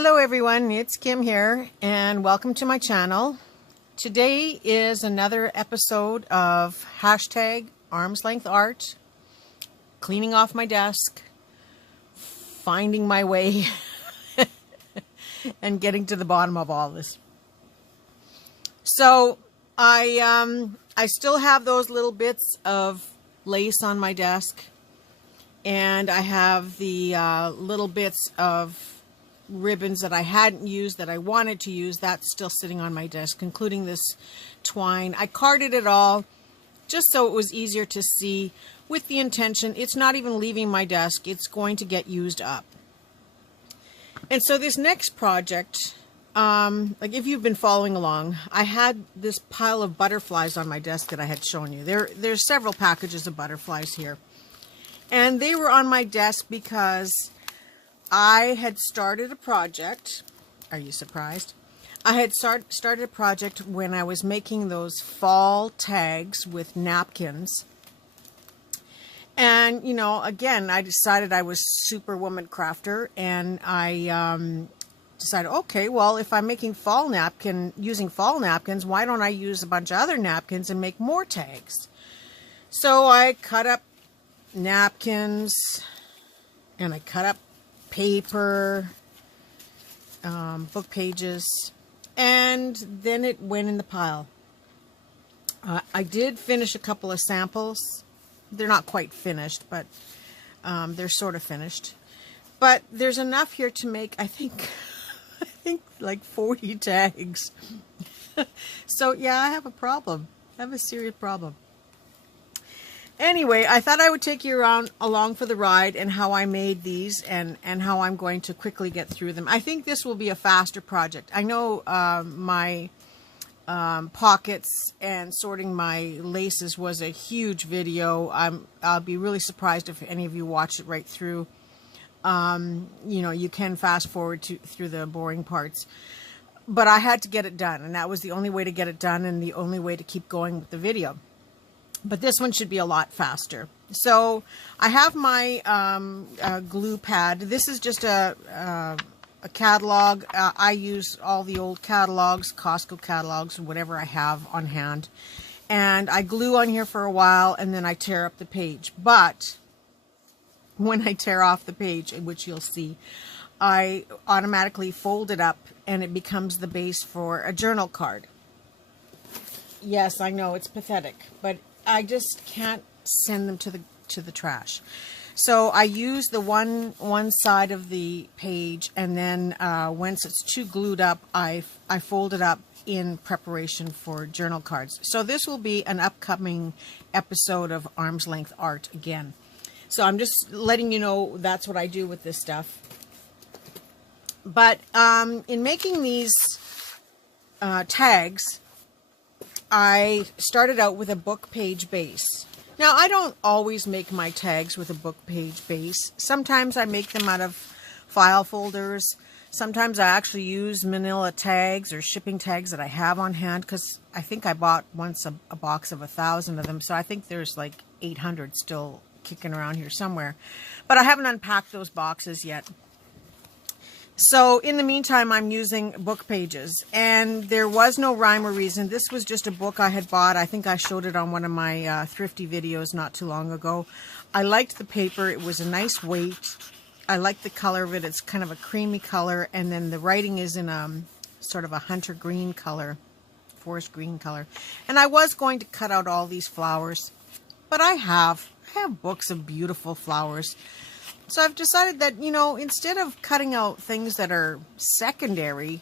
Hello everyone, it's Kim here and welcome to my channel. Today is another episode of #armslengthart, cleaning off my desk, finding my way and getting to the bottom of all this. So I still have those little bits of lace on my desk, and I have the little bits of ribbons that I hadn't used that I wanted to use. That's still sitting on my desk, including this twine. I carded it all just so it was easier to see, with the intention it's not even leaving my desk, it's going to get used up. And so this next project, like if you've been following along, I had this pile of butterflies on my desk that I had shown you. There's several packages of butterflies here, and they were on my desk because I had started a project. Are you surprised? I had started a project when I was making those fall tags with napkins. And, you know, again, I decided I was Superwoman crafter, and I decided, okay, well, if I'm making using fall napkins, why don't I use a bunch of other napkins and make more tags? So I cut up napkins, and I cut up paper, book pages, and then it went in the pile. I did finish a couple of samples. They're not quite finished, but they're sort of finished. But there's enough here to make, I think like 40 tags. So yeah, I have a problem. I have a serious problem. Anyway, I thought I would take you along for the ride and how I made these and how I'm going to quickly get through them. I think this will be a faster project. I know my pockets and sorting my laces was a huge video. I'll be really surprised if any of you watch it right through. You know, you can fast forward through the boring parts. But I had to get it done, and that was the only way to get it done and the only way to keep going with the video. But this one should be a lot faster. So I have my glue pad. This is just a catalog. I use all the old catalogs, Costco catalogs, whatever I have on hand. And I glue on here for a while, and then I tear up the page. But when I tear off the page, which you'll see, I automatically fold it up, and it becomes the base for a journal card. Yes, I know, it's pathetic, but I just can't send them to the trash. So I use the one side of the page, and then once it's too glued up, I fold it up in preparation for journal cards. So this will be an upcoming episode of Arm's Length Art again. So I'm just letting you know that's what I do with this stuff. But in making these tags, I started out with a book page base. Now, I don't always make my tags with a book page base. Sometimes I make them out of file folders. Sometimes I actually use manila tags or shipping tags that I have on hand, because I think I bought once a box of 1,000 of them. So I think there's like 800 still kicking around here somewhere. But I haven't unpacked those boxes yet. So in the meantime, I'm using book pages, and there was no rhyme or reason. This was just a book I had bought. I think I showed it on one of my thrifty videos not too long ago. I liked the paper. It was a nice weight. I liked the color of it. It's kind of a creamy color, and then the writing is in a sort of a hunter green color, forest green color. And I was going to cut out all these flowers, but I have books of beautiful flowers. So I've decided that, you know, instead of cutting out things that are secondary,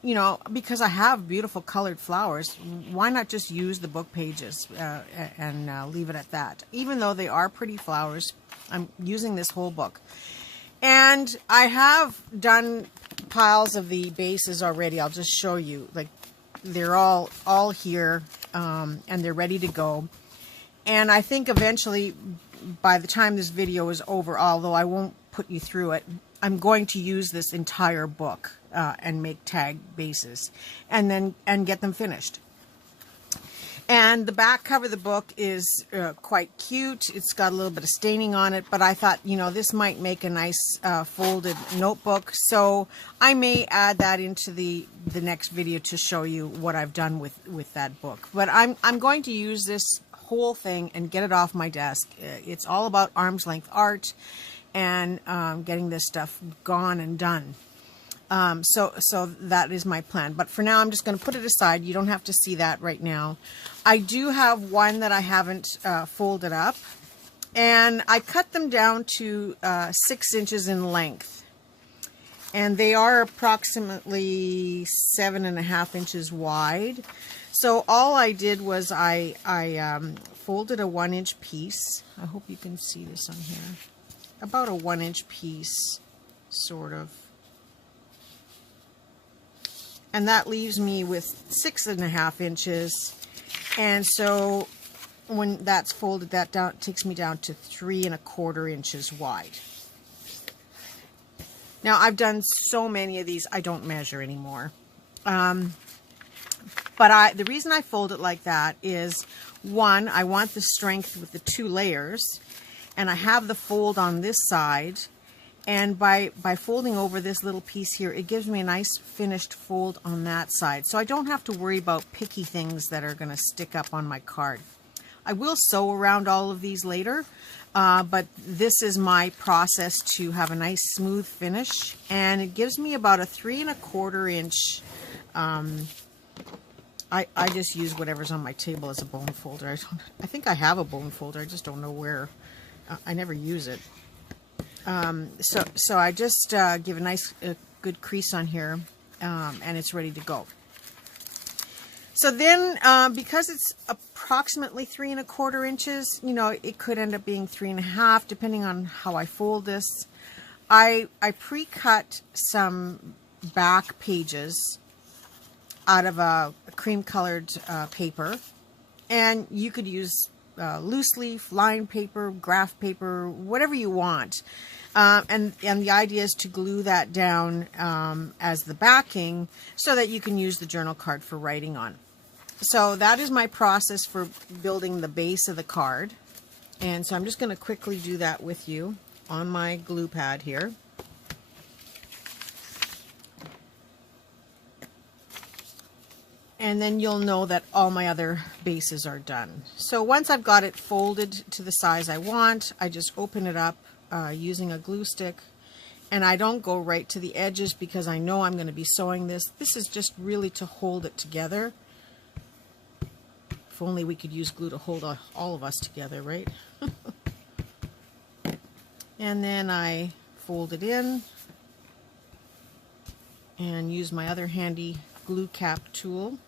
you know, because I have beautiful colored flowers, why not just use the book pages and leave it at that? Even though they are pretty flowers, I'm using this whole book. And I have done piles of the bases already. I'll just show you. Like, they're all here, and they're ready to go. And I think eventually, by the time this video is over, although I won't put you through it, I'm going to use this entire book and make tag bases and get them finished. And the back cover of the book is quite cute. It's got a little bit of staining on it, but I thought, you know, this might make a nice folded notebook. So I may add that into the next video to show you what I've done with that book. But I'm going to use this whole thing and get it off my desk. It's all about arm's length art and getting this stuff gone and done. So that is my plan. But for now, I'm just going to put it aside. You don't have to see that right now. I do have one that I haven't folded up. And I cut them down to 6 inches in length. And they are approximately 7.5 inches wide. So all I did was I folded a 1-inch piece. I hope you can see this on here. About a 1-inch piece, sort of. And that leaves me with 6.5 inches. And so when that's folded, that down takes me down to 3¼ inches wide. Now I've done so many of these, I don't measure anymore. But the reason I fold it like that is, one, I want the strength with the 2 layers, and I have the fold on this side. And by folding over this little piece here, it gives me a nice finished fold on that side. So I don't have to worry about picky things that are going to stick up on my card. I will sew around all of these later, but this is my process to have a nice smooth finish. And it gives me about a 3¼ inch. I just use whatever's on my table as a bone folder. I think I have a bone folder. I just don't know where. I never use it. So I just give a nice good crease on here, and it's ready to go. So then, because it's approximately 3¼ inches, you know, it could end up being 3.5, depending on how I fold this. I pre-cut some back pages out of a cream-colored paper, and you could use loose leaf, lined paper, graph paper, whatever you want. And the idea is to glue that down as the backing so that you can use the journal card for writing on. So that is my process for building the base of the card. And so I'm just going to quickly do that with you on my glue pad here. And then you'll know that all my other bases are done. So once I've got it folded to the size I want, I just open it up using a glue stick. And I don't go right to the edges because I know I'm going to be sewing this. This is just really to hold it together. If only we could use glue to hold all of us together, right? And then I fold it in and use my other handy glue cap tool.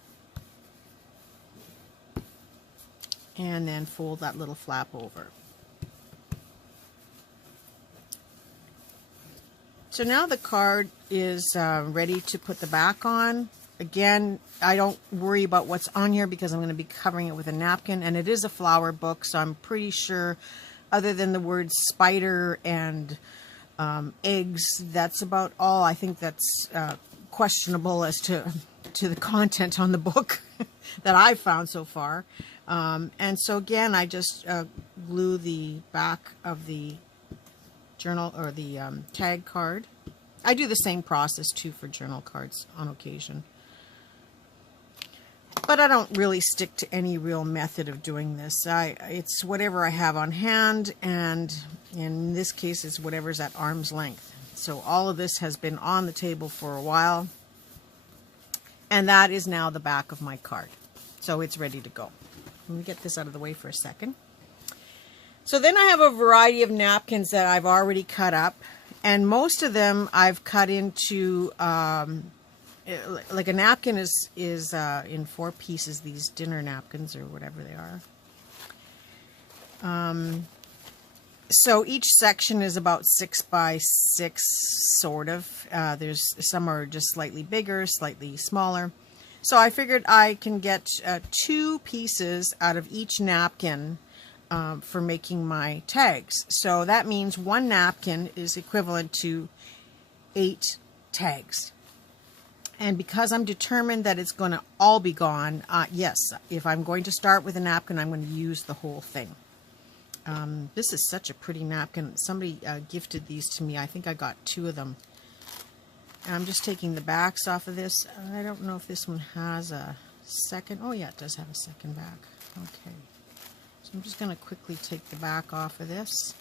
And then fold that little flap over. So now the card is ready to put the back on. Again, I don't worry about what's on here because I'm going to be covering it with a napkin, and it is a flower book, so I'm pretty sure other than the words spider and eggs, that's about all. I think that's questionable as to the content on the book that I've found so far. And so again, I just glue the back of the journal or the tag card. I do the same process too for journal cards on occasion. But I don't really stick to any real method of doing this. It's whatever I have on hand, and in this case it's whatever's at arm's length. So all of this has been on the table for a while, and that is now the back of my card. So it's ready to go. Let me get this out of the way for a second. So then I have a variety of napkins that I've already cut up, and most of them I've cut into like a napkin is in 4 pieces, these dinner napkins or whatever they are. So each section is about 6 by 6, sort of. There's some are just slightly bigger, slightly smaller. So I figured I can get 2 pieces out of each napkin for making my tags. So that means 1 napkin is equivalent to 8 tags. And because I'm determined that it's going to all be gone, yes, if I'm going to start with a napkin, I'm going to use the whole thing. This is such a pretty napkin. Somebody gifted these to me. I think I got 2 of them. And I'm just taking the backs off of this. I don't know if this one has a second. Oh yeah, it does have a second back. Okay. So I'm just going to quickly take the back off of this.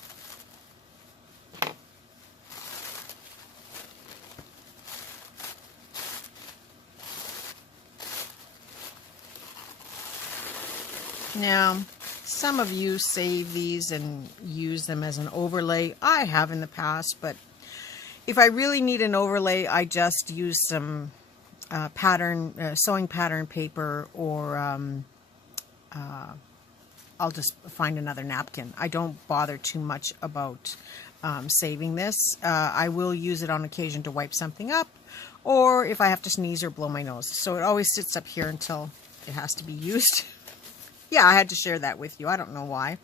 Now, some of you save these and use them as an overlay. I have in the past, but if I really need an overlay, I just use some sewing pattern paper, or I'll just find another napkin. I don't bother too much about saving this. I will use it on occasion to wipe something up, or if I have to sneeze or blow my nose. So it always sits up here until it has to be used. Yeah, I had to share that with you. I don't know why.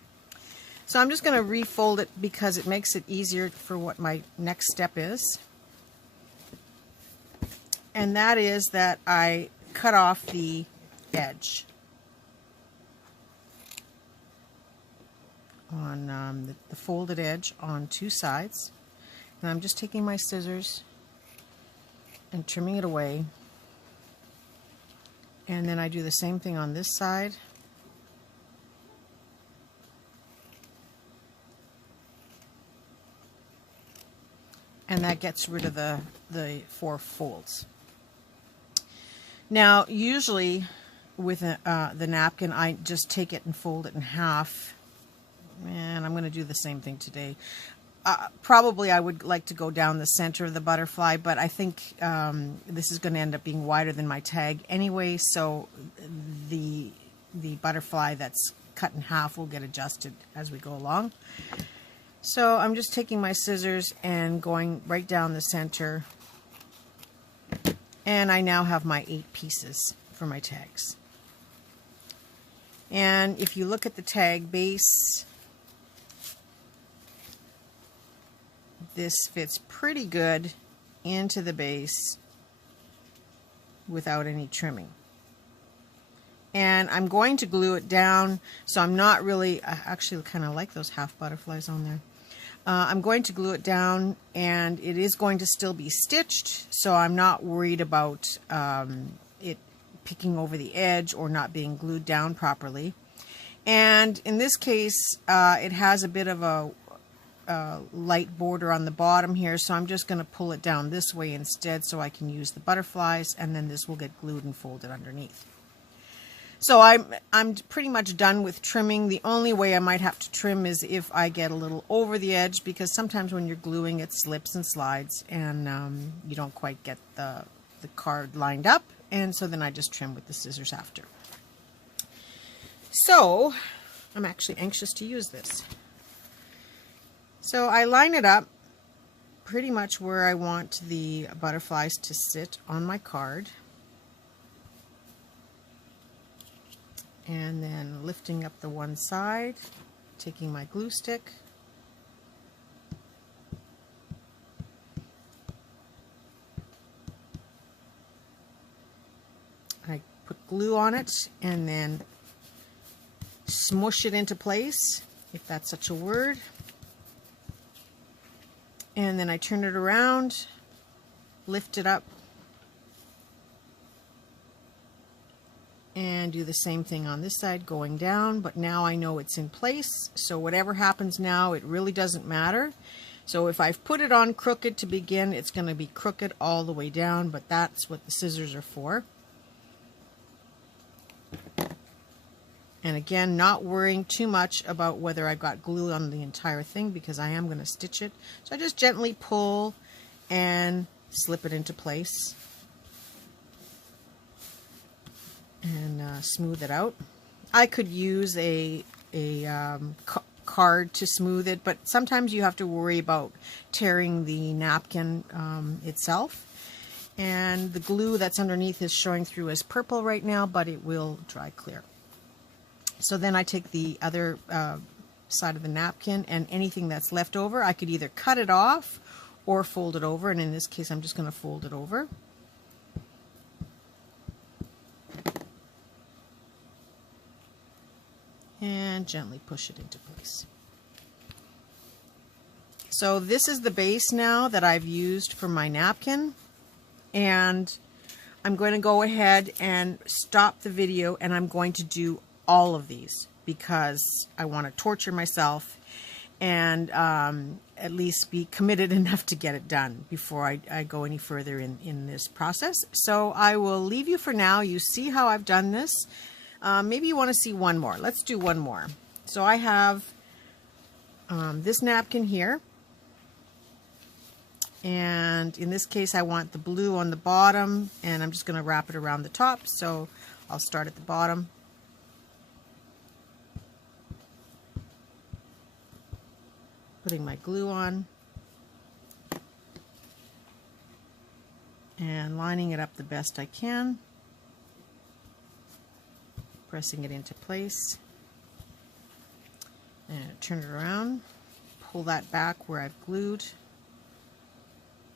So I'm just going to refold it because it makes it easier for what my next step is. And that is that I cut off the edge on the folded edge on 2 sides. And I'm just taking my scissors and trimming it away. And then I do the same thing on this side. And that gets rid of the 4 folds. Now, usually with the napkin, I just take it and fold it in half. And I'm going to do the same thing today. Probably I would like to go down the center of the butterfly, but I think this is going to end up being wider than my tag anyway, so the butterfly that's cut in half will get adjusted as we go along. So I'm just taking my scissors and going right down the center, and I now have my 8 pieces for my tags. And if you look at the tag base, this fits pretty good into the base without any trimming. And I'm going to glue it down, so I'm not really, I actually kind of like those half butterflies on there. I'm going to glue it down, and it is going to still be stitched, so I'm not worried about it picking over the edge or not being glued down properly. And in this case, it has a bit of a light border on the bottom here, so I'm just going to pull it down this way instead so I can use the butterflies, and then this will get glued and folded underneath. So I'm pretty much done with trimming. The only way I might have to trim is if I get a little over the edge, because sometimes when you're gluing it slips and slides, and you don't quite get the card lined up, and so then I just trim with the scissors after. So I'm actually anxious to use this. So I line it up pretty much where I want the butterflies to sit on my card. And then lifting up the one side, taking my glue stick, I put glue on it and then smush it into place, if that's such a word. And then I turn it around, lift it up, and do the same thing on this side going down, but now I know it's in place, so whatever happens now, it really doesn't matter. So if I've put it on crooked to begin, it's going to be crooked all the way down, but that's what the scissors are for. And again, not worrying too much about whether I've got glue on the entire thing, because I am going to stitch it. So I just gently pull and slip it into place. And smooth it out. I could use a card to smooth it, but sometimes you have to worry about tearing the napkin itself. And the glue that's underneath is showing through as purple right now, but it will dry clear. So then I take the other side of the napkin, and anything that's left over, I could either cut it off or fold it over, and in this case I'm just going to fold it over. and gently push it into place. So this is the base now that I've used for my napkin, and I'm going to go ahead and stop the video, and I'm going to do all of these because I want to torture myself and at least be committed enough to get it done before I go any further in this process. So I will leave you for now. You see how I've done this. Maybe you want to see one more. Let's do one more. So I have this napkin here. And in this case, I want the blue on the bottom, and I'm just going to wrap it around the top. So I'll start at the bottom. Putting my glue on. And lining it up the best I can. Pressing it into place. And turn it around. Pull that back where I've glued.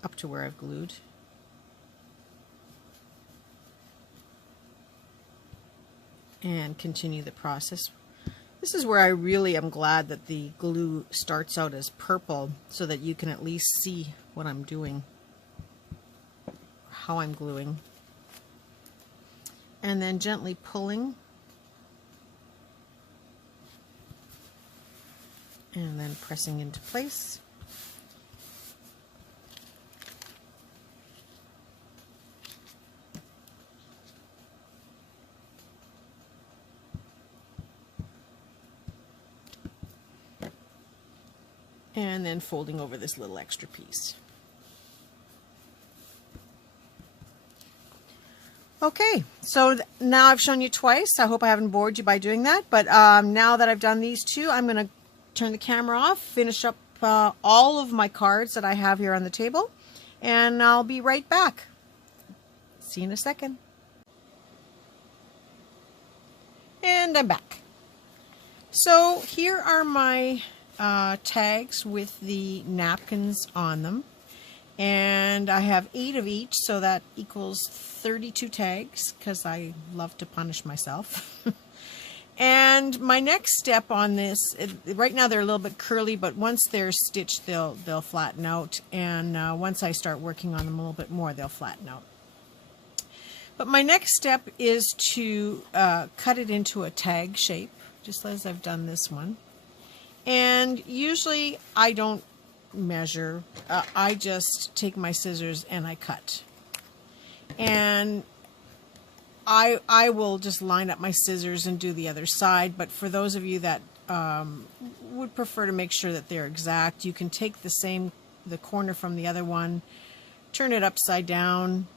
Up to where I've glued. And continue the process. This is where I really am glad that the glue starts out as purple so that you can at least see what I'm doing, how I'm gluing. And then gently pulling. And then pressing into place. And then folding over this little extra piece. Okay, so now I've shown you twice. I hope I haven't bored you by doing that, but now that I've done these two, I'm going to turn the camera off, finish up all of my cards that I have here on the table, and I'll be right back. See you in a second. And I'm back. So here are my tags with the napkins on them, and I have 8 of each, so that equals 32 tags because I love to punish myself. And my next step on this, right now they're a little bit curly, but once they're stitched they'll flatten out, and once I start working on them a little bit more they'll flatten out. But my next step is to cut it into a tag shape, just as I've done this one. And usually I don't measure, I just take my scissors and I cut. And I will just line up my scissors and do the other side, but for those of you that would prefer to make sure that they're exact, you can take the corner from the other one, turn it upside down,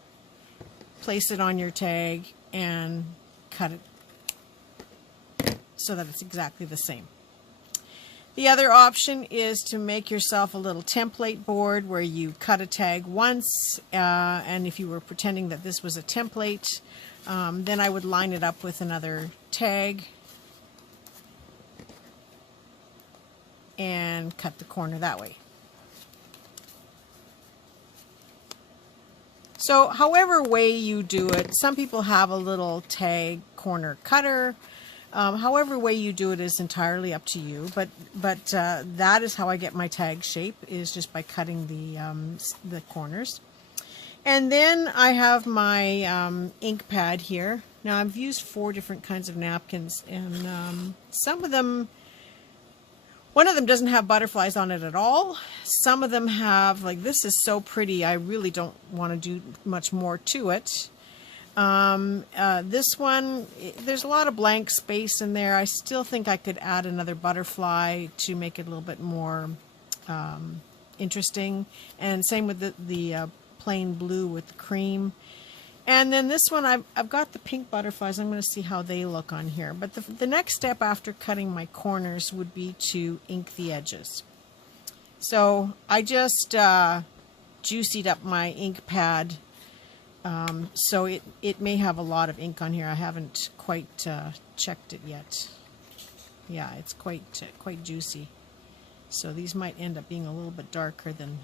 place it on your tag, and cut it so that it's exactly the same. The other option is to make yourself a little template board where you cut a tag once, and if you were pretending that this was a template, then I would line it up with another tag and cut the corner that way. So however way you do it, some people have a little tag corner cutter. However way you do it is entirely up to you, but that is how I get my tag shape, is just by cutting the corners. And then I have my ink pad here. Now I've used 4 different kinds of napkins, and some of them, one of them doesn't have butterflies on it at all. Some of them have, like this is so pretty, I really don't want to do much more to it. This one, there's a lot of blank space in there. I still think I could add another butterfly to make it a little bit more interesting. And same with the plain blue with the cream. And then this one, I've got the pink butterflies. I'm going to see how they look on here. But the next step after cutting my corners would be to ink the edges. So I just juicied up my ink pad. So it may have a lot of ink on here. I haven't quite checked it yet. Yeah, it's quite juicy. So these might end up being a little bit darker than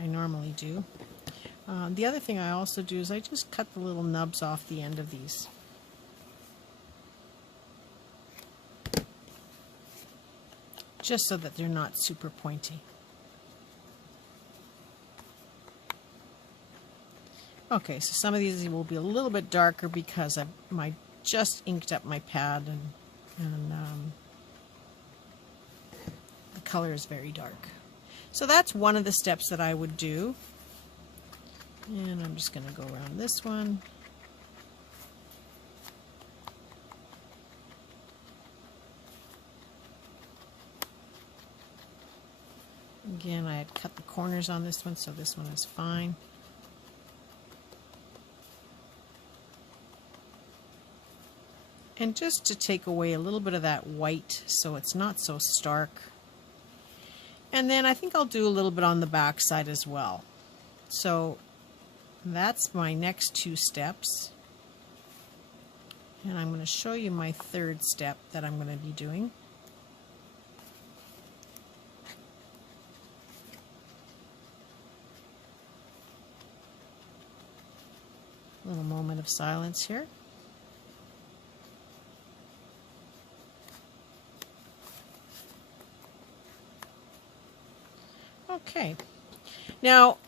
I normally do. The other thing I also do is I just cut the little nubs off the end of these. Just so that they're not super pointy. Okay, so some of these will be a little bit darker because I just inked up my pad and the color is very dark. So that's one of the steps that I would do. And I'm just going to go around this one. Again, I had cut the corners on this one, so this one is fine. And just to take away a little bit of that white so it's not so stark. And then I think I'll do a little bit on the back side as well. So that's my next two steps. And I'm going to show you my third step that I'm going to be doing. A little moment of silence here. Okay. Now,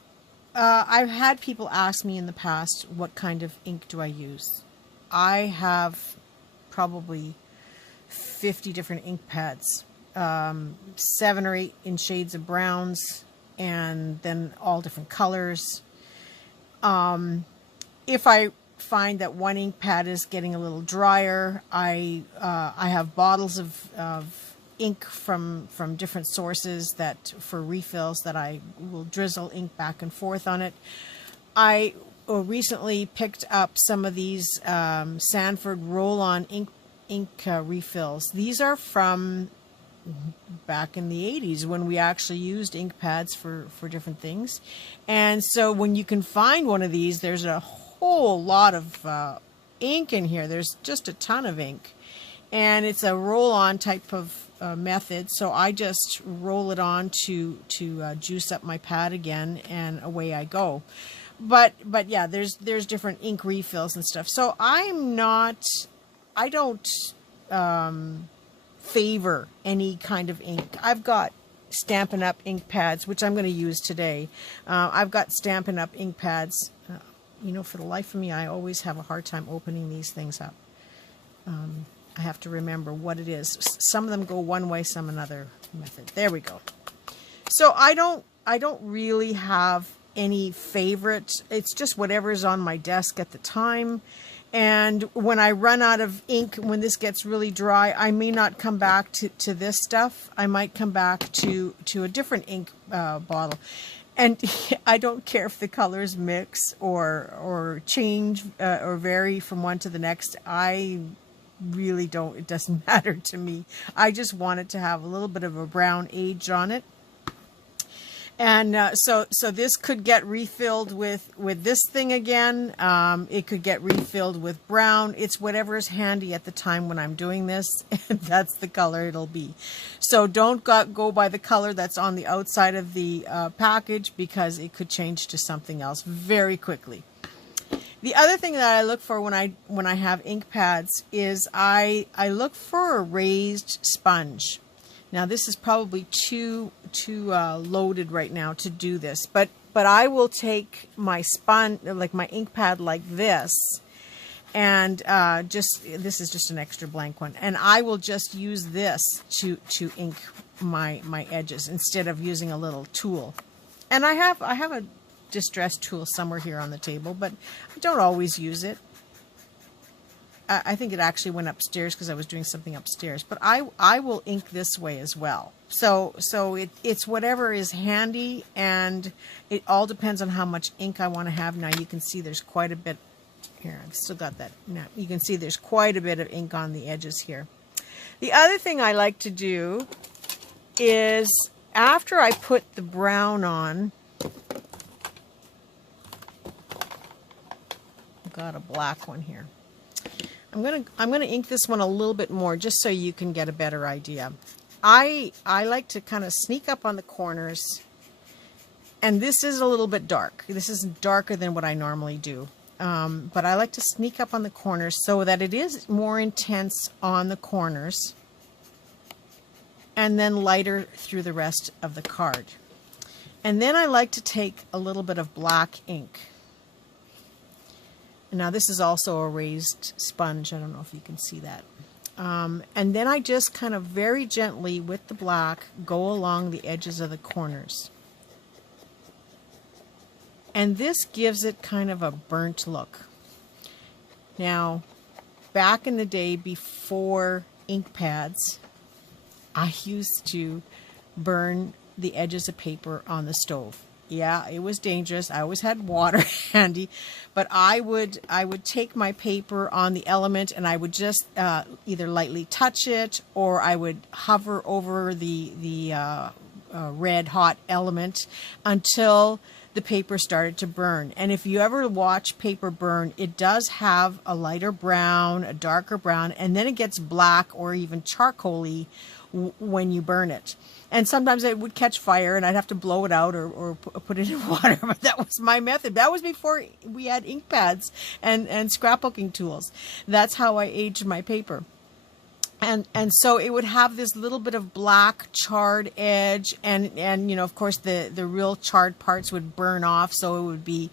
I've had people ask me in the past, what kind of ink do I use? I have probably 50 different ink pads, 7 or 8 in shades of browns, and then all different colors. If I find that one ink pad is getting a little drier, I have bottles of ink from different sources that for refills that I will drizzle ink back and forth on it. I recently picked up some of these Sanford roll-on ink refills. These are from back in the 80s when we actually used ink pads for different things. And so when you can find one of these, there's a whole lot of ink in here. There's just a ton of ink. And it's a roll-on type of method, so I just roll it on to juice up my pad again, and away I go. But yeah, there's different ink refills and stuff. So I don't favor any kind of ink. I've got Stampin' Up! Ink pads, which I'm going to use today. I've got Stampin' Up! Ink pads. You know, for the life of me, I always have a hard time opening these things up. I have to remember what it is. Some of them go one way, some another method. There we go. So I don't really have any favorite. It's just whatever's on my desk at the time. And when I run out of ink, when this gets really dry, I may not come back to this stuff. I might come back to a different ink bottle. And I don't care if the colors mix or change or vary from one to the next. I really don't. It doesn't matter to me. I just want it to have a little bit of a brown edge on it. And so this could get refilled with this thing again. It could get refilled with brown. It's whatever is handy at the time when I'm doing this, and that's the color it'll be. So don't go by the color that's on the outside of the package, because it could change to something else very quickly. The other thing that I look for when I have ink pads is I look for a raised sponge. Now this is probably too loaded right now to do this, but I will take my sponge, like my ink pad like this, and this is just an extra blank one, and I will just use this to ink my edges instead of using a little tool. And I have a distress tool somewhere here on the table, but I don't always use it. I think it actually went upstairs because I was doing something upstairs, but I will ink this way as well. So it's whatever is handy, and it all depends on how much ink I want to have. Now you can see there's quite a bit here. I've still got that. Now you can see there's quite a bit of ink on the edges here. The other thing I like to do is after I put the brown on, got a black one here. I'm gonna ink this one a little bit more just so you can get a better idea. I like to kind of sneak up on the corners And this is a little bit dark. This is darker than what I normally do. But I like to sneak up on the corners so that it is more intense on the corners and then lighter through the rest of the card. And then I like to take a little bit of black ink. Now this is also a raised sponge. I don't know if you can see that. And then I just kind of very gently with the black go along the edges of the corners. And this gives it kind of a burnt look. Now, back in the day before ink pads, I used to burn the edges of paper on the stove. Yeah, it was dangerous. I always had water handy, but I would take my paper on the element and I would just either lightly touch it or I would hover over the red hot element until the paper started to burn. And if you ever watch paper burn, it does have a lighter brown, a darker brown, and then it gets black or even charcoaly when you burn it. And sometimes it would catch fire and I'd have to blow it out or put it in water, but that was my method. That was before we had ink pads and scrapbooking tools. That's how I aged my paper. And so it would have this little bit of black charred edge, and you know, of course the real charred parts would burn off, so it would be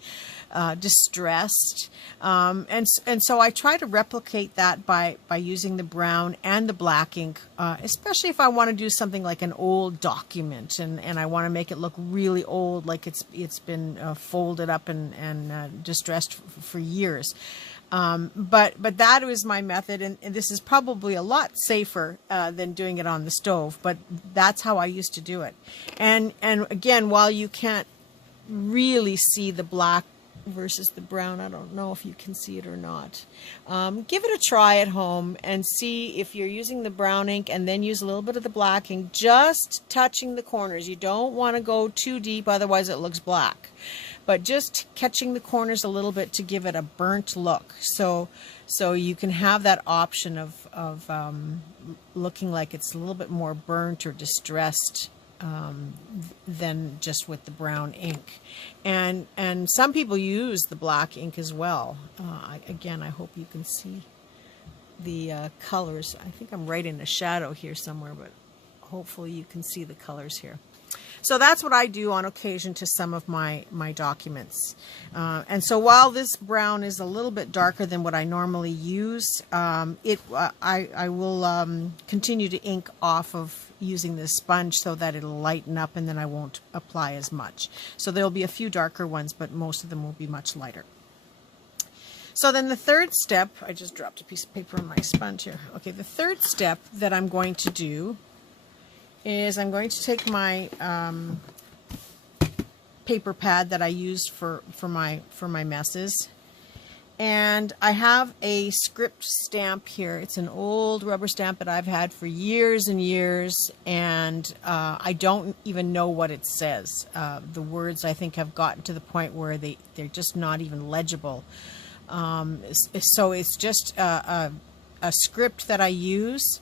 distressed. And so I try to replicate that by using the brown and the black ink, especially if I want to do something like an old document and I want to make it look really old, like it's been folded up and distressed for years. But that was my method, and this is probably a lot safer than doing it on the stove, but that's how I used to do it. And again, while you can't really see the black versus the brown, I don't know if you can see it or not. Give it a try at home and see if you're using the brown ink and then use a little bit of the black ink, just touching the corners. You don't want to go too deep, otherwise it looks black. But just catching the corners a little bit to give it a burnt look. So you can have that option of looking like it's a little bit more burnt or distressed than just with the brown ink. And some people use the black ink as well. Again, I hope you can see the colors. I think I'm right in the shadow here somewhere, but hopefully you can see the colors here. So that's what I do on occasion to some of my documents. And so while this brown is a little bit darker than what I normally use, I will continue to ink off of using this sponge so that it'll lighten up and then I won't apply as much. So there'll be a few darker ones, but most of them will be much lighter. So then the third step, I just dropped a piece of paper on my sponge here. Okay, the third step that I'm going to do is I'm going to take my paper pad that I used for my messes, and I have a script stamp here. It's an old rubber stamp that I've had for years and years, and I don't even know what it says. The words, I think, have gotten to the point where they're just not even legible. So it's just a script that I use.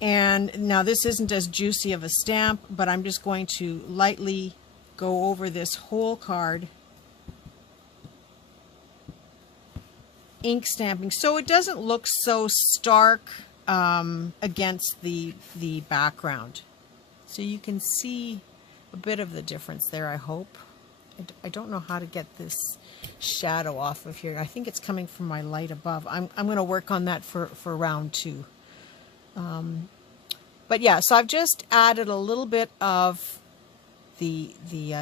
And now this isn't as juicy of a stamp, but I'm just going to lightly go over this whole card, ink stamping, so it doesn't look so stark against the background. So you can see a bit of the difference there, I hope. I don't know how to get this shadow off of here. I think it's coming from my light above. I'm going to work on that for round 2. But yeah, so I've just added a little bit of the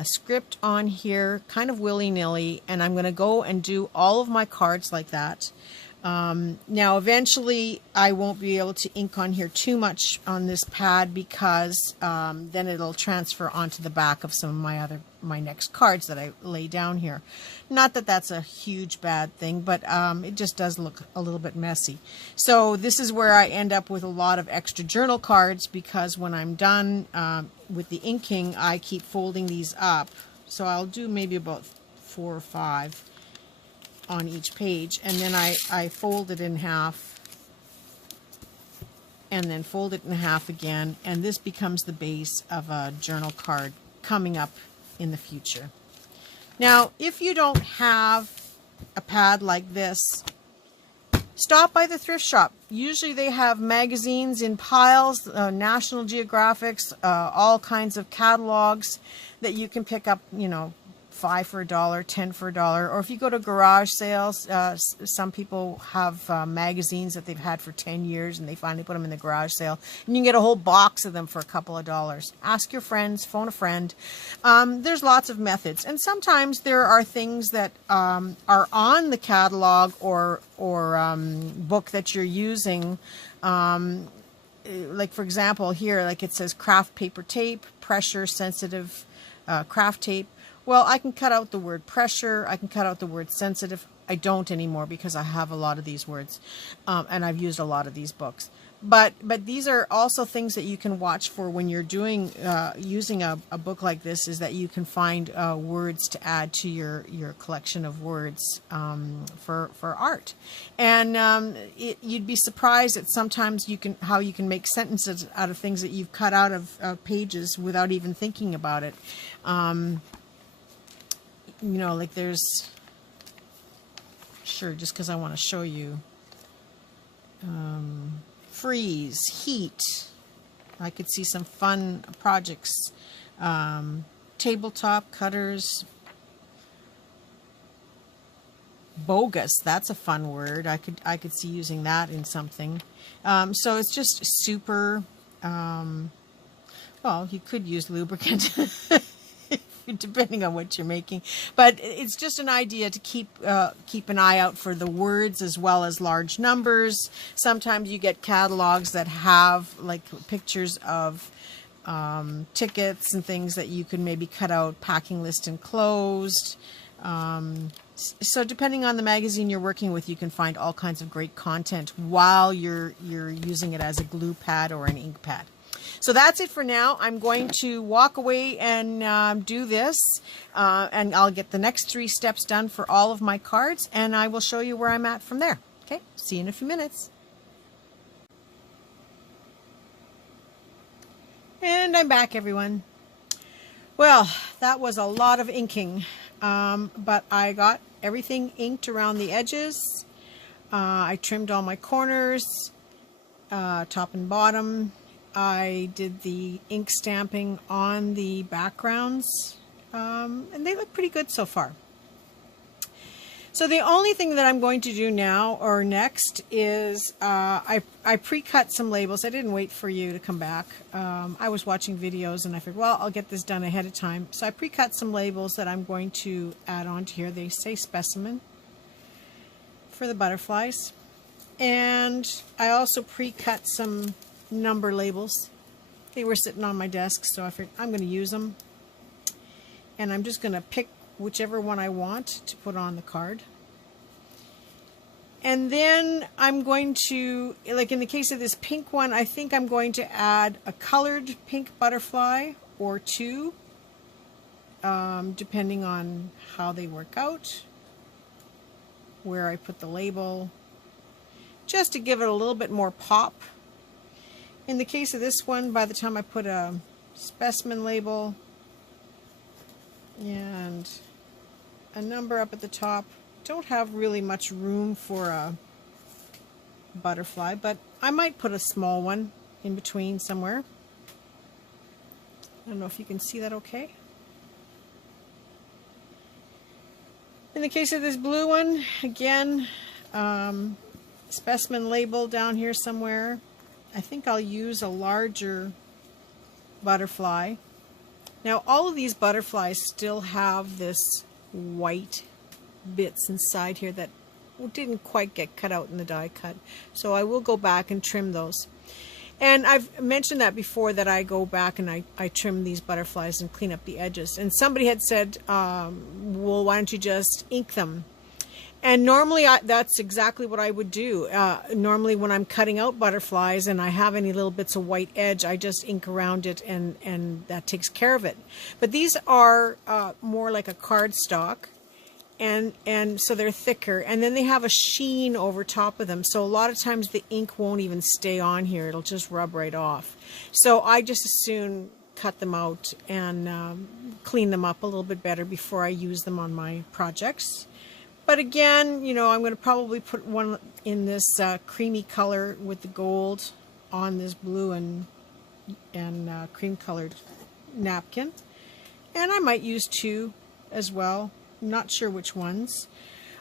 script on here, kind of willy-nilly, and I'm going to go and do all of my cards like that. Now eventually I won't be able to ink on here too much on this pad because then it'll transfer onto the back of some of my next cards that I lay down here. Not that that's a huge bad thing, but it just does look a little bit messy. So this is where I end up with a lot of extra journal cards, because when I'm done with the inking, I keep folding these up. So I'll do maybe about 4 or 5 on each page, and then I fold it in half and then fold it in half again, and this becomes the base of a journal card coming up in the future. Now, if you don't have a pad like this, stop by the thrift shop. Usually they have magazines in piles, National Geographics, all kinds of catalogs that you can pick up, you know, 5 for $1, 10 for $1. Or if you go to garage sales, some people have magazines that they've had for 10 years and they finally put them in the garage sale. And you can get a whole box of them for a couple of dollars. Ask your friends, phone a friend. There's lots of methods. And sometimes there are things that are on the catalog or book that you're using. Like for example here, like it says craft paper tape, pressure sensitive craft tape. Well, I can cut out the word pressure, I can cut out the word sensitive. I don't anymore because I have a lot of these words and I've used a lot of these books. But these are also things that you can watch for when you're doing using a book like this, is that you can find words to add to your collection of words for art. And you'd be surprised at sometimes how you can make sentences out of things that you've cut out of pages without even thinking about it. You know, like there's, sure, just because I want to show you, freeze, heat. I could see some fun projects. Tabletop cutters. Bogus, that's a fun word. I could see using that in something. So it's just super, well, you could use lubricant. Depending on what you're making, but it's just an idea to keep an eye out for the words as well as large numbers. Sometimes you get catalogs that have like pictures of tickets and things that you can maybe cut out, packing list enclosed. So depending on the magazine you're working with, you can find all kinds of great content while you're using it as a glue pad or an ink pad. So that's it for now. I'm going to walk away and do this, and I'll get the next 3 steps done for all of my cards, and I will show you where I'm at from there. Okay, see you in a few minutes. And I'm back, everyone. Well, that was a lot of inking, but I got everything inked around the edges. I trimmed all my corners, top and bottom. I did the ink stamping on the backgrounds, and they look pretty good so far. So the only thing that I'm going to do now or next is I pre-cut some labels. I didn't wait for you to come back. I was watching videos and I figured, well, I'll get this done ahead of time. So I pre-cut some labels that I'm going to add on to here. They say specimen for the butterflies. And I also pre-cut some number labels. They were sitting on my desk, so I figured I'm going to use them. And I'm just going to pick whichever one I want to put on the card. And then I'm going to, like in the case of this pink one, I think I'm going to add a colored pink butterfly or 2, depending on how they work out, where I put the label, just to give it a little bit more pop. In the case of this one, by the time I put a specimen label and a number up at the top, don't have really much room for a butterfly, but I might put a small one in between somewhere. I don't know if you can see that okay. In the case of this blue one, again, specimen label down here somewhere. I think I'll use a larger butterfly. Now all of these butterflies still have this white bits inside here that didn't quite get cut out in the die cut. So I will go back and trim those. And I've mentioned that before, that I go back and I trim these butterflies and clean up the edges. And somebody had said, well, why don't you just ink them? And normally that's exactly what I would do. Normally when I'm cutting out butterflies and I have any little bits of white edge, I just ink around it and that takes care of it. But these are more like a cardstock, and so they're thicker, and then they have a sheen over top of them. So a lot of times the ink won't even stay on here. It'll just rub right off. So I just as soon cut them out and clean them up a little bit better before I use them on my projects. But again, you know, I'm going to probably put one in this creamy color with the gold on this blue and cream colored napkin. And I might use two as well. I'm not sure which ones.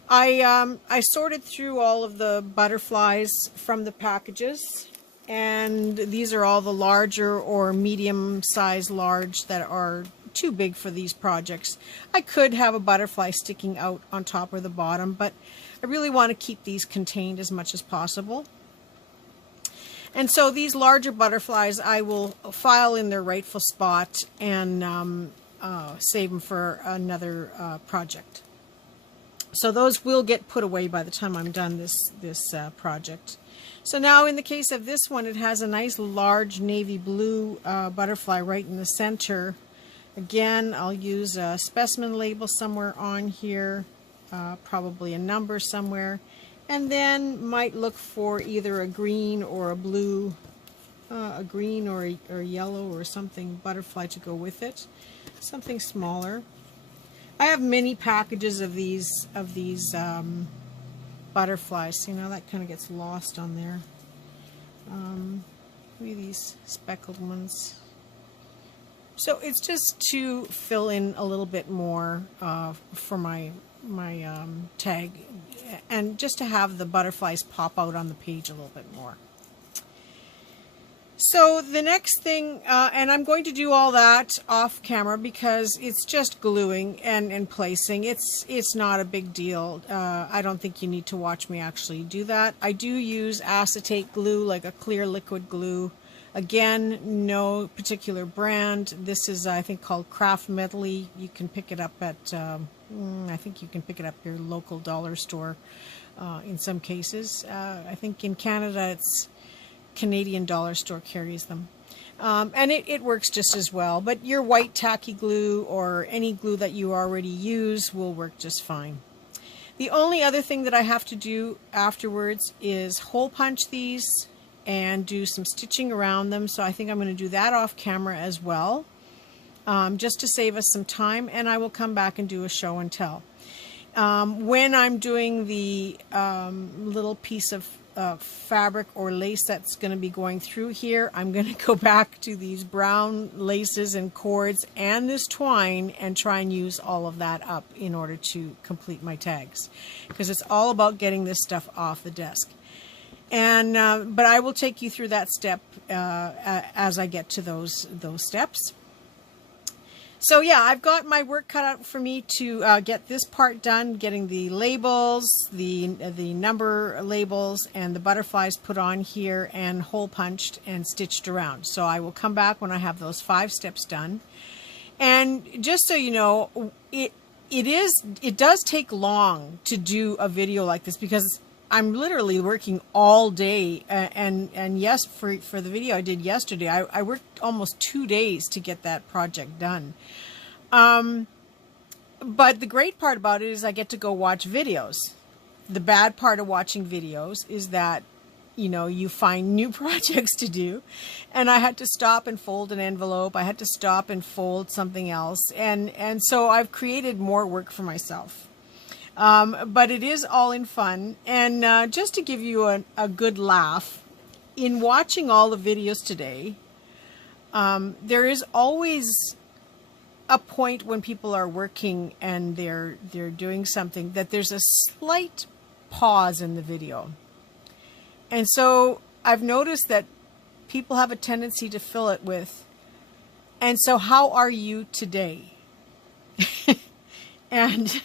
I sorted through all of the butterflies from the packages, and these are all the larger or medium size large that are too big for these projects. I could have a butterfly sticking out on top or the bottom, but I really want to keep these contained as much as possible. And so these larger butterflies I will file in their rightful spot and save them for another project. So those will get put away by the time I'm done this project. So now in the case of this one, it has a nice large navy blue butterfly right in the center. Again, I'll use a specimen label somewhere on here, probably a number somewhere, and then might look for either a green or a blue, a green or yellow or something butterfly to go with it. Something smaller. I have many packages of these butterflies. See, now that kind of gets lost on there. Maybe these speckled ones. So it's just to fill in a little bit more for my tag, and just to have the butterflies pop out on the page a little bit more. So the next thing, and I'm going to do all that off camera because it's just gluing and placing. It's not a big deal. I don't think you need to watch me actually do that. I do use acetate glue, like a clear liquid glue. Again, no particular brand. This is, I think, called Craft Metally. You can pick it up at, I think you can pick it up at your local dollar store in some cases. I think in Canada it's Canadian dollar store carries them. And it works just as well, but your white tacky glue or any glue that you already use will work just fine. The only other thing that I have to do afterwards is hole punch these and do some stitching around them, so I think I'm going to do that off camera as well, just to save us some time, and I will come back and do a show and tell. When I'm doing the little piece of fabric or lace that's going to be going through here, I'm going to go back to these brown laces and cords and this twine and try and use all of that up in order to complete my tags, because it's all about getting this stuff off the desk. And but I will take you through that step as I get to those steps. So yeah, I've got my work cut out for me to get this part done, getting the labels, the number labels, and the butterflies put on here and hole punched and stitched around. So I will come back when I have those 5 steps done. And just so you know, it does take long to do a video like this, because I'm literally working all day, and yes, for the video I did yesterday, I worked almost 2 days to get that project done. But the great part about it is I get to go watch videos. The bad part of watching videos is that, you know, you find new projects to do, and I had to stop and fold an envelope. I had to stop and fold something else, and so I've created more work for myself. But it is all in fun, and just to give you a good laugh, in watching all the videos today, there is always a point when people are working and they're doing something that there's a slight pause in the video. And so I've noticed that people have a tendency to fill it with, "And so how are you today?" And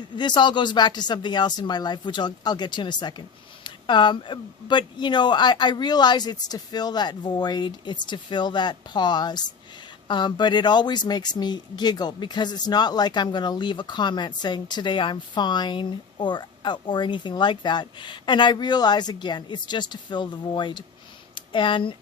this all goes back to something else in my life, which I'll get to in a second. But, you know, I realize it's to fill that void. It's to fill that pause. But it always makes me giggle, because it's not like I'm going to leave a comment saying, "Today I'm fine," or anything like that. And I realize, again, it's just to fill the void. And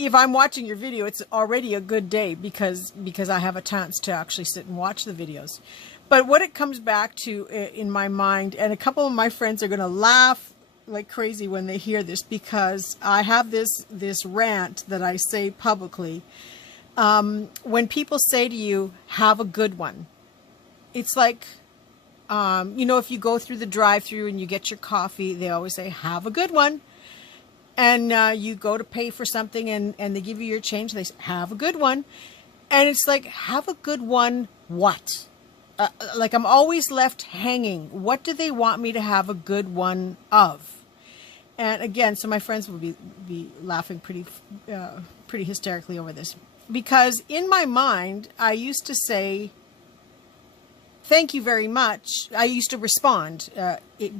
if I'm watching your video, it's already a good day because I have a chance to actually sit and watch the videos. But what it comes back to in my mind, and a couple of my friends are going to laugh like crazy when they hear this, because I have this rant that I say publicly. When people say to you, have a good one, it's like, you know, if you go through the drive-thru and you get your coffee, they always say, have a good one. And you go to pay for something and they give you your change. They say, have a good one. And it's like, have a good one what? Like, I'm always left hanging. What do they want me to have a good one of? And again, so my friends will be laughing pretty hysterically over this. Because in my mind, I used to say, thank you very much. I used to respond,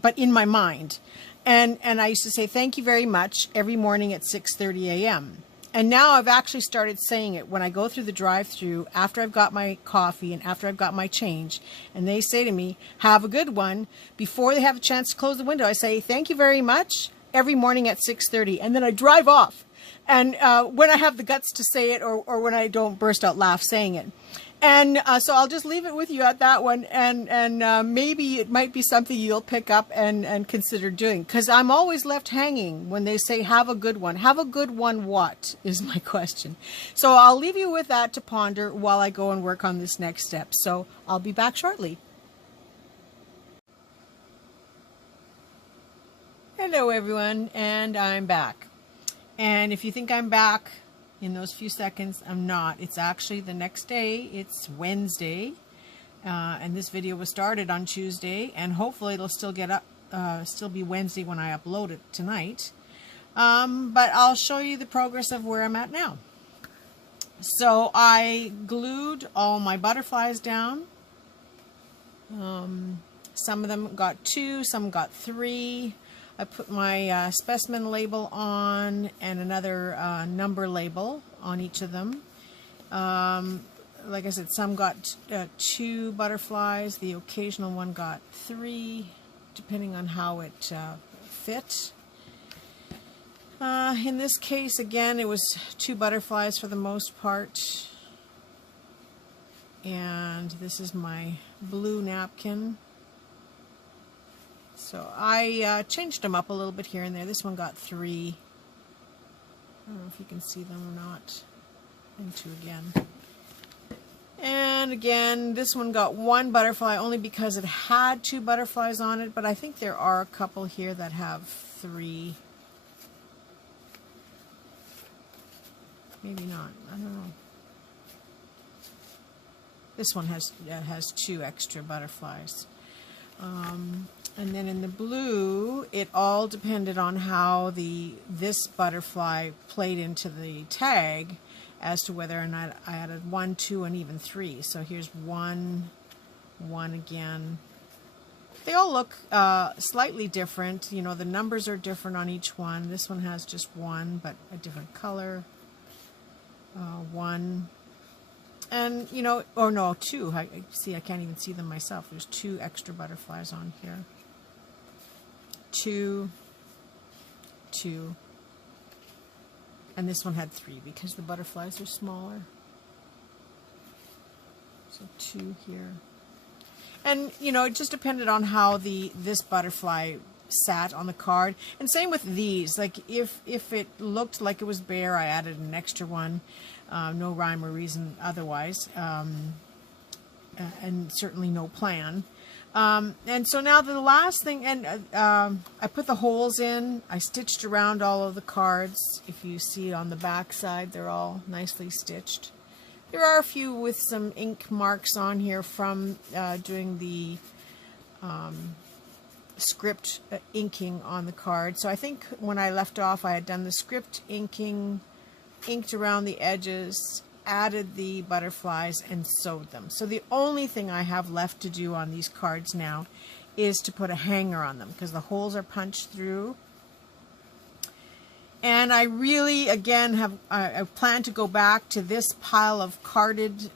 but in my mind. And I used to say, thank you very much every morning at 6:30 a.m. And now I've actually started saying it when I go through the drive-thru after I've got my coffee and after I've got my change. And they say to me, have a good one. Before they have a chance to close the window, I say, thank you very much every morning at 6:30. And then I drive off. And when I have the guts to say it, or when I don't burst out laugh saying it. And so I'll just leave it with you at that one, and maybe it might be something you'll pick up and consider doing, because I'm always left hanging when they say, have a good one. Have a good one what, is my question. So I'll leave you with that to ponder while I go and work on this next step. So I'll be back shortly. Hello everyone, and I'm back. And if you think I'm back in those few seconds, I'm not. It's actually the next day. It's Wednesday, and this video was started on Tuesday, and hopefully it'll still get up, still be Wednesday when I upload it tonight. But I'll show you the progress of where I'm at now. So I glued all my butterflies down. Some of them got 2, some got 3. I put my specimen label on and another number label on each of them. Like I said, some got 2 butterflies. The occasional one got 3, depending on how it fit. In this case, again, it was 2 butterflies for the most part. And this is my blue napkin. So I changed them up a little bit here and there. This one got 3. I don't know if you can see them or not. And 2 again. And again, this one got 1 butterfly only because it had 2 butterflies on it, but I think there are a couple here that have 3. Maybe not. I don't know. This one has 2 extra butterflies. And then in the blue, it all depended on how this butterfly played into the tag as to whether or not I added 1, 2, and even 3. So here's 1, 1 again. They all look slightly different. You know, the numbers are different on each one. This one has just 1, but a different color. 1. And, you know, or no, 2. I can't even see them myself. There's 2 extra butterflies on here. 2, 2, and this one had 3 because the butterflies are smaller. So 2 here. And, you know, it just depended on how this butterfly sat on the card. And same with these. Like, if it looked like it was bare, I added an extra one. No rhyme or reason otherwise. And certainly no plan. And so now the last thing, and I put the holes in. I stitched around all of the cards. If you see on the back side, they're all nicely stitched. There are a few with some ink marks on here from doing the script inking on the card. So I think when I left off, I had done the script inking, inked around the edges, added the butterflies, and sewed them. So the only thing I have left to do on these cards now is to put a hanger on them because the holes are punched through. And I really, again, I plan to go back to this pile of carded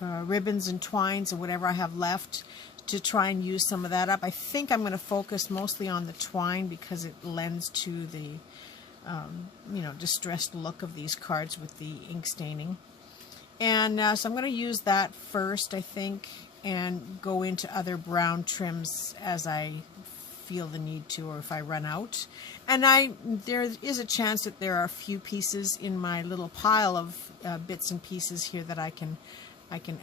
ribbons and twines and whatever I have left to try and use some of that up. I think I'm going to focus mostly on the twine because it lends to the you know, distressed look of these cards with the ink staining. And so I'm going to use that first, I think, and go into other brown trims as I feel the need to, or if I run out. And there is a chance that there are a few pieces in my little pile of bits and pieces here that I can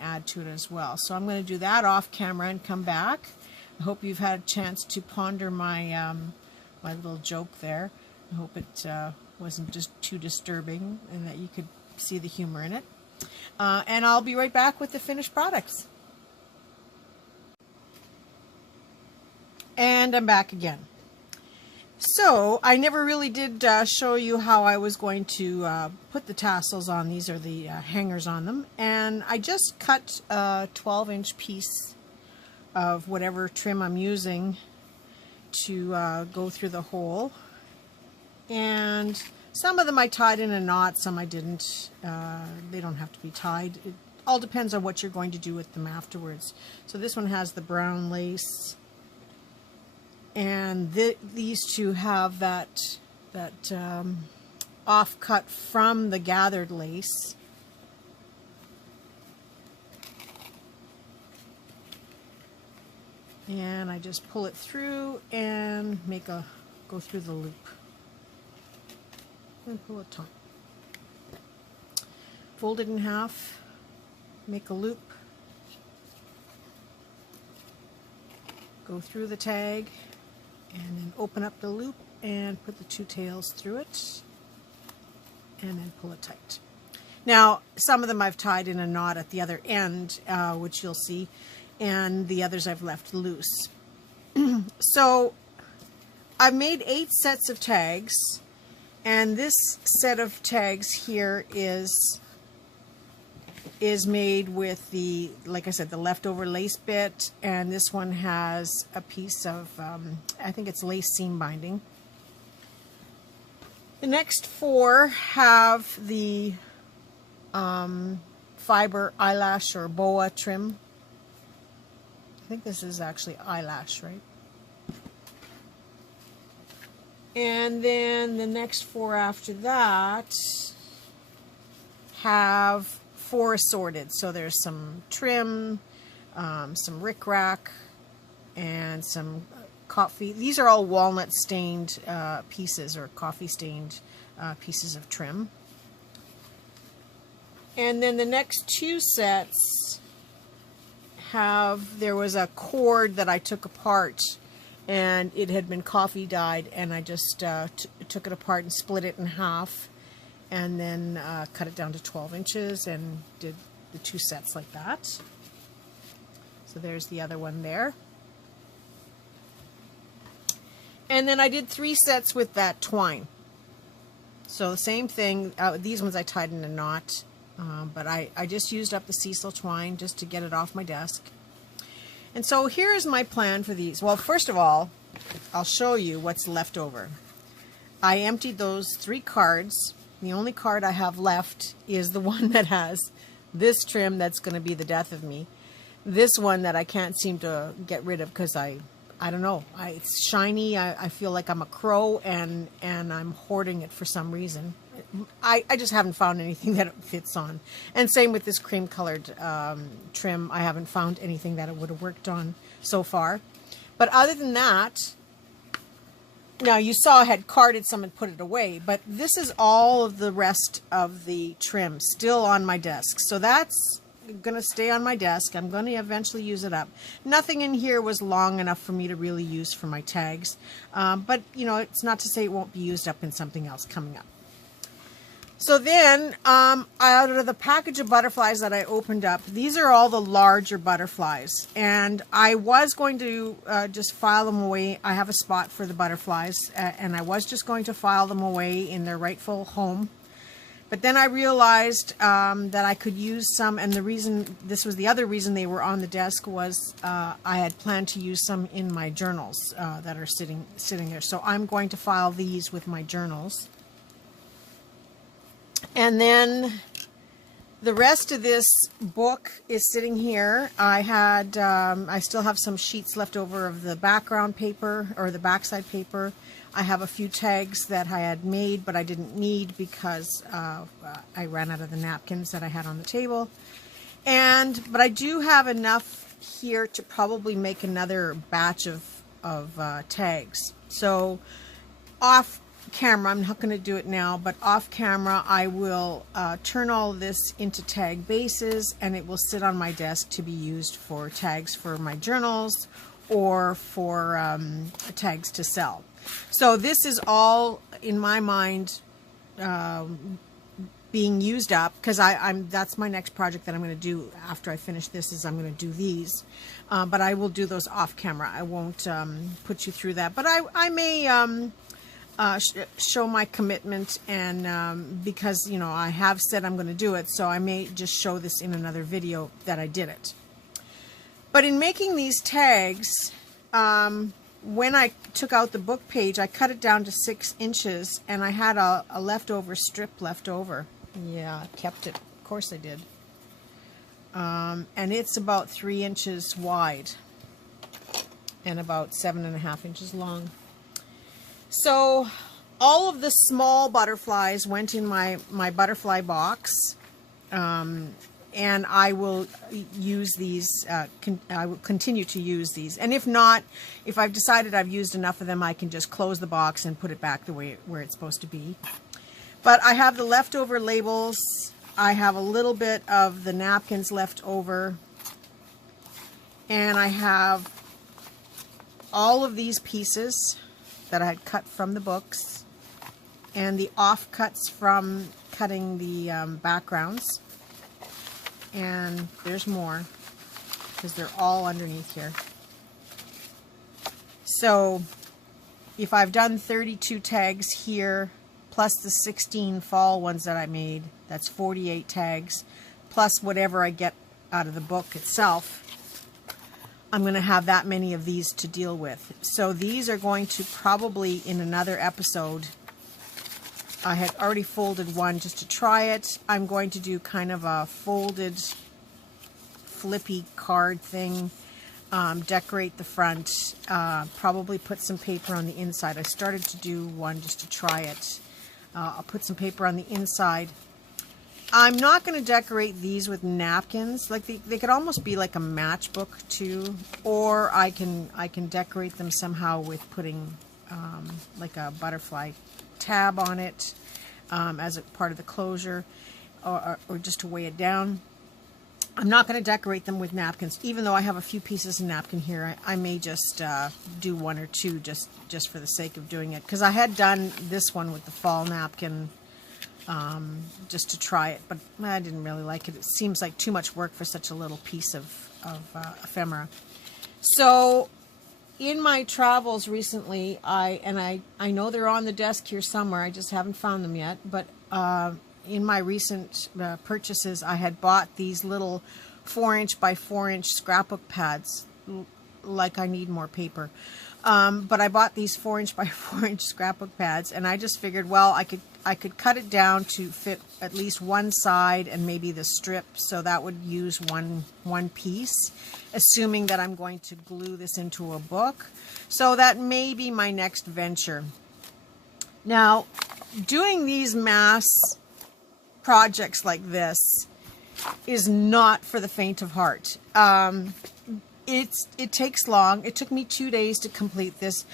add to it as well. So I'm going to do that off camera and come back. I hope you've had a chance to ponder my my little joke there. I hope it wasn't just too disturbing and that you could see the humor in it. And I'll be right back with the finished products. And I'm back again. So I never really did show you how I was going to put the tassels on these, or the hangers on them. And I just cut a 12-inch piece of whatever trim I'm using to go through the hole. And some of them I tied in a knot, some I didn't. They don't have to be tied. It all depends on what you're going to do with them afterwards. So this one has the brown lace. And these two have that offcut from the gathered lace. And I just pull it through and go through the loop. And pull it taut. Fold it in half, make a loop, go through the tag, and then open up the loop and put the two tails through it, and then pull it tight. Now, some of them I've tied in a knot at the other end, which you'll see, and the others I've left loose. So I've made 8 sets of tags, and this set of tags here is made with the, like I said, the leftover lace bit, and this one has a piece of, I think it's lace seam binding. The next 4 have the fiber eyelash or boa trim. I think this is actually eyelash, right? And then the next 4 after that have 4 assorted. So there's some trim, some rickrack, and some coffee. These are all walnut stained pieces, or coffee stained pieces of trim. And then the next 2 sets there was a cord that I took apart, and it had been coffee dyed, and I just took it apart and split it in half, and then cut it down to 12 inches and did the 2 sets like that. So there's the other one there. And then I did 3 sets with that twine. So the same thing, these ones I tied in a knot, but I just used up the sisal twine just to get it off my desk. And so here is my plan for these. Well, first of all, I'll show you what's left over. I emptied those 3 cards. The only card I have left is the one that has this trim that's going to be the death of me. This one that I can't seem to get rid of because I don't know. It's shiny. I feel like I'm a crow, and I'm hoarding it for some reason. I just haven't found anything that it fits on. And same with this cream colored trim. I haven't found anything that it would have worked on so far. But other than that, now you saw I had carded some and put it away, but this is all of the rest of the trim still on my desk. So that's going to stay on my desk. I'm going to eventually use it up. Nothing in here was long enough for me to really use for my tags. But, you know, it's not to say it won't be used up in something else coming up. So then, out of the package of butterflies that I opened up, these are all the larger butterflies. And I was going to just file them away. I have a spot for the butterflies, and I was just going to file them away in their rightful home. But then I realized that I could use some, and this was the other reason they were on the desk, was I had planned to use some in my journals that are sitting there. So I'm going to file these with my journals. And then the rest of this book is sitting here. I still have some sheets left over of the background paper, or the backside paper. I have a few tags that I had made but I didn't need because I ran out of the napkins that I had on the table. But I do have enough here to probably make another batch of tags. So off camera, I'm not going to do it now, but off camera I will turn all of this into tag bases, and it will sit on my desk to be used for tags for my journals or for tags to sell. So this is all, in my mind, being used up, because that's my next project that I'm going to do after I finish this, is I'm going to do these. But I will do those off camera. I won't put you through that. But I may show my commitment, and because, you know, I have said I'm going to do it, so I may just show this in another video that I did it. But in making these tags, when I took out the book page, I cut it down to 6 inches, and I had a leftover strip left over. Yeah, I kept it. Of course I did. And it's about 3 inches wide and about 7.5 inches long. So all of the small butterflies went in my butterfly box, and I will use these, I will continue to use these. And if not, if I've decided I've used enough of them, I can just close the box and put it back the way where it's supposed to be. But I have the leftover labels. I have a little bit of the napkins left over, and I have all of these pieces that I had cut from the books, and the offcuts from cutting the backgrounds. And there's more, because they're all underneath here. So if I've done 32 tags here, plus the 16 fall ones that I made, that's 48 tags, plus whatever I get out of the book itself, I'm going to have that many of these to deal with. So these are going to probably, in another episode, I had already folded one just to try it. I'm going to do kind of a folded flippy card thing, decorate the front, probably put some paper on the inside. I started to do one just to try it. I'll put some paper on the inside. I'm not going to decorate these with napkins. Like they could almost be like a matchbook too, or I can decorate them somehow with putting like a butterfly tab on it as a part of the closure, or just to weigh it down. I'm not going to decorate them with napkins, even though I have a few pieces of napkin here. I may just do one or two just for the sake of doing it, because I had done this one with the fall napkin just to try it, but I didn't really like it. It seems like too much work for such a little piece of ephemera. So in my travels recently, I know they're on the desk here somewhere, I just haven't found them yet, but in my recent purchases, I had bought these little 4-inch by 4-inch scrapbook pads. Like I need more paper. But I bought these 4-inch by 4-inch scrapbook pads, and I just figured, well, I could cut it down to fit at least one side and maybe the strip, so that would use one piece, assuming that I'm going to glue this into a book. So that may be my next venture. Now, doing these mass projects like this is not for the faint of heart. It takes long. It took me 2 days to complete this.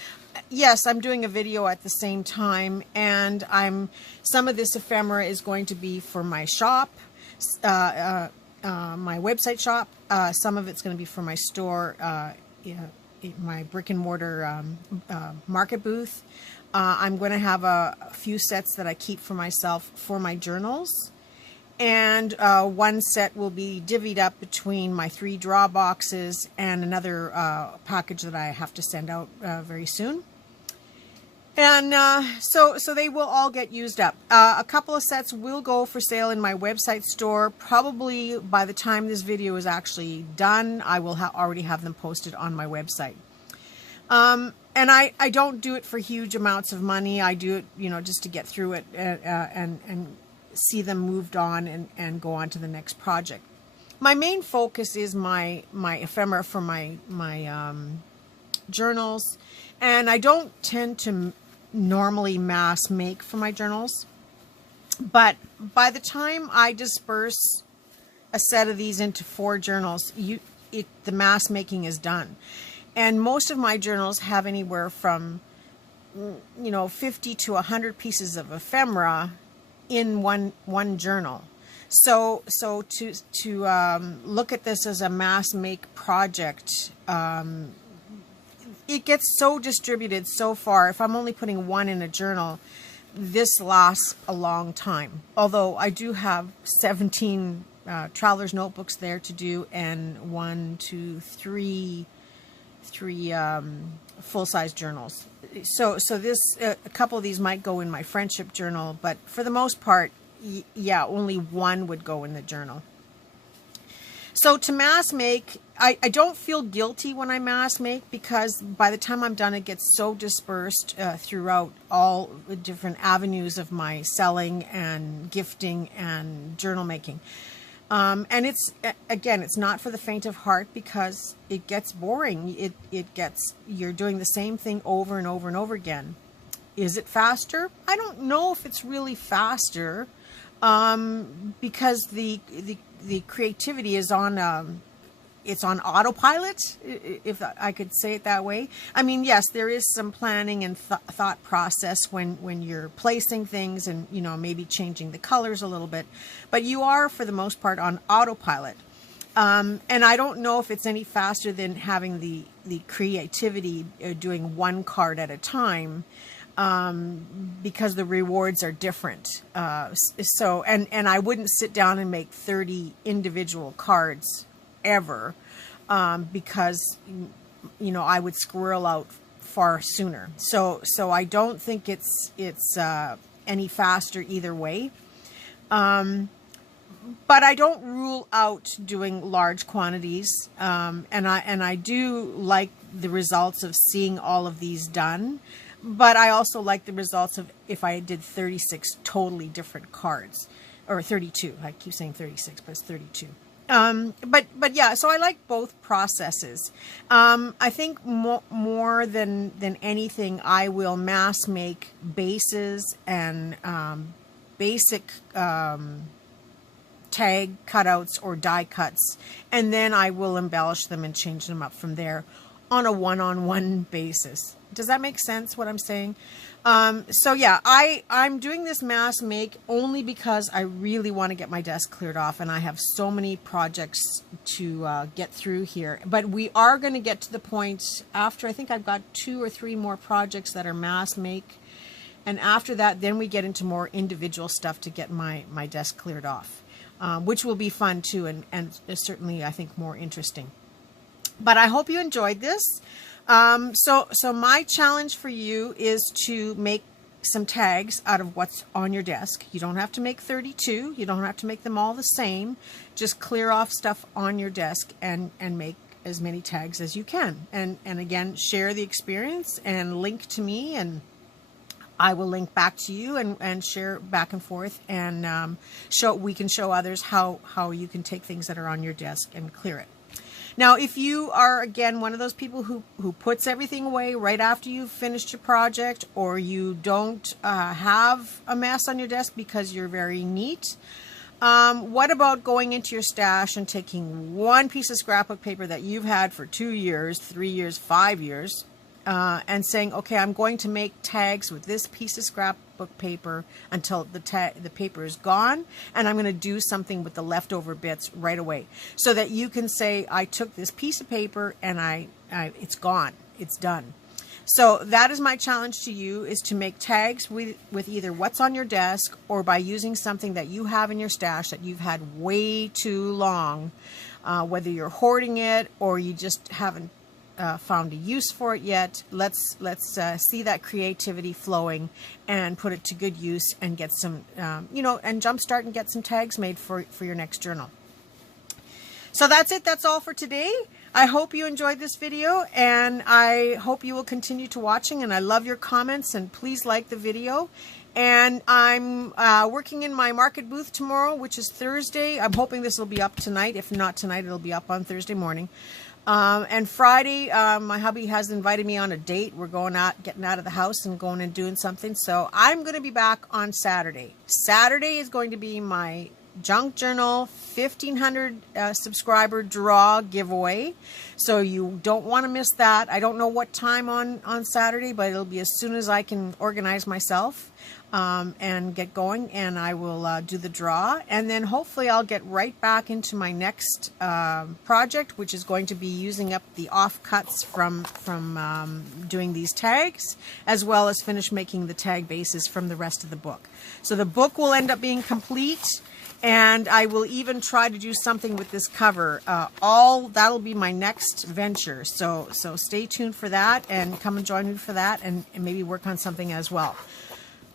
Yes, I'm doing a video at the same time, and some of this ephemera is going to be for my shop, my website shop. Some of it's going to be for my store, my brick and mortar market booth. I'm going to have a few sets that I keep for myself for my journals. And one set will be divvied up between my 3 draw boxes and another package that I have to send out very soon. And so they will all get used up. A couple of sets will go for sale in my website store. Probably by the time this video is actually done, I will already have them posted on my website. And I don't do it for huge amounts of money. I do it, just to get through it and see them moved on and go on to the next project. My main focus is my ephemera for my journals, and I don't tend to normally mass make for my journals, but by the time I disperse a set of these into 4 journals, the mass making is done. And most of my journals have anywhere from 50 to 100 pieces of ephemera in one journal. So to look at this as a mass make project, it gets so distributed so far. If I'm only putting one in a journal, this lasts a long time. Although I do have 17 traveler's notebooks there to do, and three full-size journals. So this a couple of these might go in my friendship journal, but for the most part, yeah, only one would go in the journal. So to mass make, I don't feel guilty when I mass make, because by the time I'm done, it gets so dispersed throughout all the different avenues of my selling and gifting and journal making. And it's, again, it's not for the faint of heart, because it gets boring. You're doing the same thing over and over and over again. Is it faster? I don't know if it's really faster, because the creativity is on, it's on autopilot, if I could say it that way. I mean, yes, there is some planning and thought process when you're placing things and, maybe changing the colors a little bit, but you are, for the most part, on autopilot. And I don't know if it's any faster than having the creativity doing one card at a time, because the rewards are different. So, and I wouldn't sit down and make 30 individual cards ever, because, I would squirrel out far sooner. So I don't think it's any faster either way. But I don't rule out doing large quantities. And I do like the results of seeing all of these done. But I also like the results of if I did 36 totally different cards, or 32. I keep saying 36, but it's 32. But yeah, so I like both processes. I think more than anything, I will mass make bases and basic tag cutouts or die cuts, and then I will embellish them and change them up from there on a one-on-one basis. Does that make sense, what I'm saying? So yeah, I'm doing this mass make only because I really want to get my desk cleared off, and I have so many projects to get through here. But we are going to get to the point after, I think I've got 2 or 3 more projects that are mass make. And after that, then we get into more individual stuff to get my desk cleared off, which will be fun too, and certainly I think more interesting. But I hope you enjoyed this. So my challenge for you is to make some tags out of what's on your desk. You don't have to make 32. You don't have to make them all the same. Just clear off stuff on your desk and make as many tags as you can. And again, share the experience and link to me, and I will link back to you and share back and forth, and we can show others how you can take things that are on your desk and clear it. Now, if you are, again, one of those people who puts everything away right after you've finished your project, or you don't have a mess on your desk because you're very neat, what about going into your stash and taking one piece of scrapbook paper that you've had for 2 years, 3 years, 5 years, and saying, okay, I'm going to make tags with this piece of scrapbook paper until the paper is gone, and I'm going to do something with the leftover bits right away, so that you can say, I took this piece of paper and it's gone, it's done. So that is my challenge to you, is to make tags with either what's on your desk, or by using something that you have in your stash that you've had way too long, whether you're hoarding it or you just haven't found a use for it yet. Let's see that creativity flowing and put it to good use, and get some, and jumpstart and get some tags made for your next journal. So that's it. That's all for today. I hope you enjoyed this video, and I hope you will continue to watching, and I love your comments, and please like the video. And I'm working in my market booth tomorrow, which is Thursday. I'm hoping this will be up tonight. If not tonight, it'll be up on Thursday morning. And Friday, my hubby has invited me on a date. We're getting out of the house and going and doing something. So I'm going to be back on Saturday. Saturday is going to be my Junk Journal 1,500 subscriber draw giveaway. So you don't want to miss that. I don't know what time on Saturday, but it'll be as soon as I can organize myself and get going, and I will do the draw. And then hopefully I'll get right back into my next project, which is going to be using up the offcuts from doing these tags, as well as finish making the tag bases from the rest of the book. So the book will end up being complete. And I will even try to do something with this cover. That'll be my next venture. So stay tuned for that, and come and join me for that, and maybe work on something as well.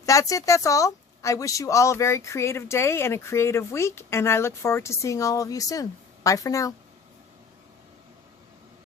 That's it. That's all. I wish you all a very creative day and a creative week, and I look forward to seeing all of you soon. Bye for now.